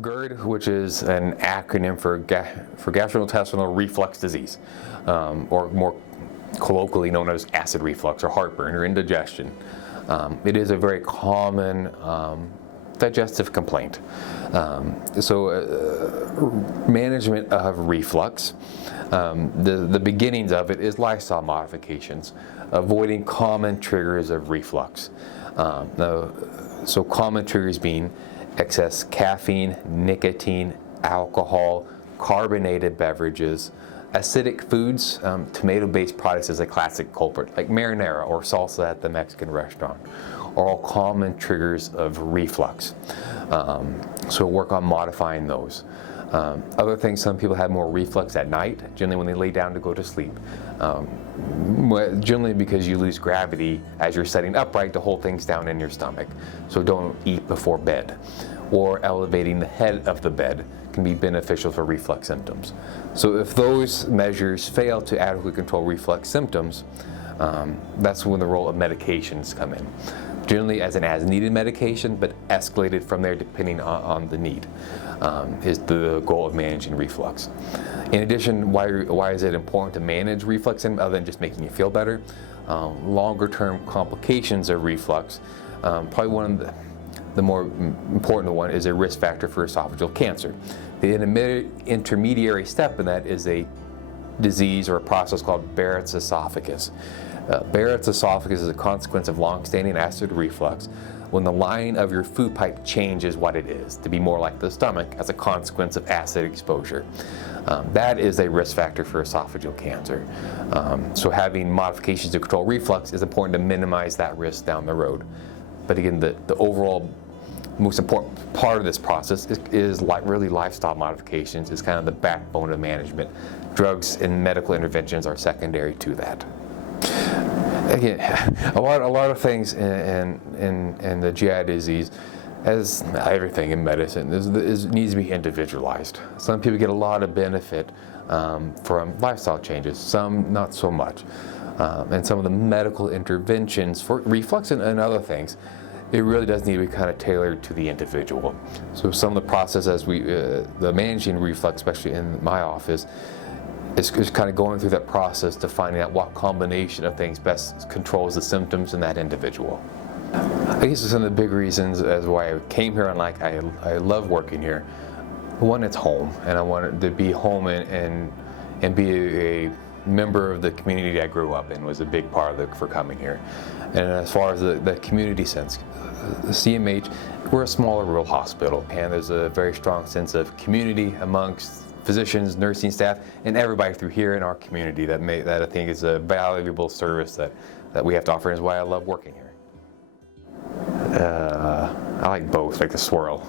GERD, which is an acronym for gastrointestinal reflux disease, or more colloquially known as acid reflux or heartburn or indigestion. It is a very common digestive complaint. Management of reflux, the beginnings of it is lifestyle modifications, avoiding common triggers of reflux. So common triggers being excess caffeine, nicotine, alcohol, carbonated beverages, acidic foods. Tomato-based products is a classic culprit, like marinara or salsa at the Mexican restaurant, are all common triggers of reflux. So work on modifying those. Other things, some people have more reflux at night, generally when they lay down to go to sleep. Generally because you lose gravity as you're sitting upright to hold things down in your stomach. So don't eat before bed. Or elevating the head of the bed can be beneficial for reflux symptoms. So if those measures fail to adequately control reflux symptoms, that's when the role of medications come in. Generally as an as-needed medication, but escalated from there depending on the need, is the goal of managing reflux. In addition, why is it important to manage reflux symptoms other than just making you feel better? Longer-term complications of reflux, probably one of the more important one is a risk factor for esophageal cancer. The intermediary step in that is a disease or a process called Barrett's esophagus. Barrett's esophagus is a consequence of long-standing acid reflux when the lining of your food pipe changes what it is to be more like the stomach as a consequence of acid exposure. That is a risk factor for esophageal cancer. So having modifications to control reflux is important to minimize that risk down the road. But again, the overall most important part of this process is really lifestyle modifications, is kind of the backbone of management. Drugs and medical interventions are secondary to that. Again, a lot of things in the GI disease, as everything in medicine, needs to be individualized. Some people get a lot of benefit from lifestyle changes, some not so much. And some of the medical interventions for reflux and other things, it really does need to be kind of tailored to the individual. So some of the process as the managing reflux, especially in my office, is kind of going through that process to finding out what combination of things best controls the symptoms in that individual. I guess some of the big reasons as why I came here and I love working here. One, it's home, and I wanted to be home and be a member of the community I grew up in was a big part of for coming here. And as far as the community sense, the CMH, we're a smaller rural hospital, and there's a very strong sense of community amongst physicians, nursing staff, and everybody through here in our community that I think is a valuable service that we have to offer, and is why I love working here. I like both, like the swirl.